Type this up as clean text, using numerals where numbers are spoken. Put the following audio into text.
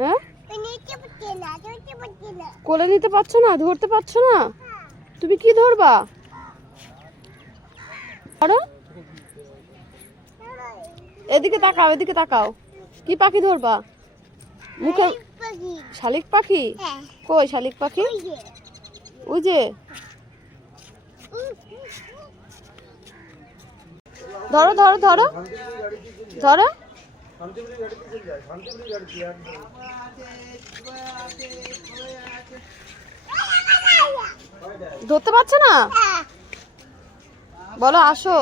হ্যাঁ, কোলে নিতে পারছো না, ধরতে পারছো না? তুমি কি ধরবা? ধরো, এদিকে তাকাও, এদিকে তাকাও। কি পাখি ধরবা? মুখে শালিক পাখি? কই শালিক পাখি? ওই যে। ধরো ধরো ধরো ধরো। ধরতে পারছো না? বলো আসো।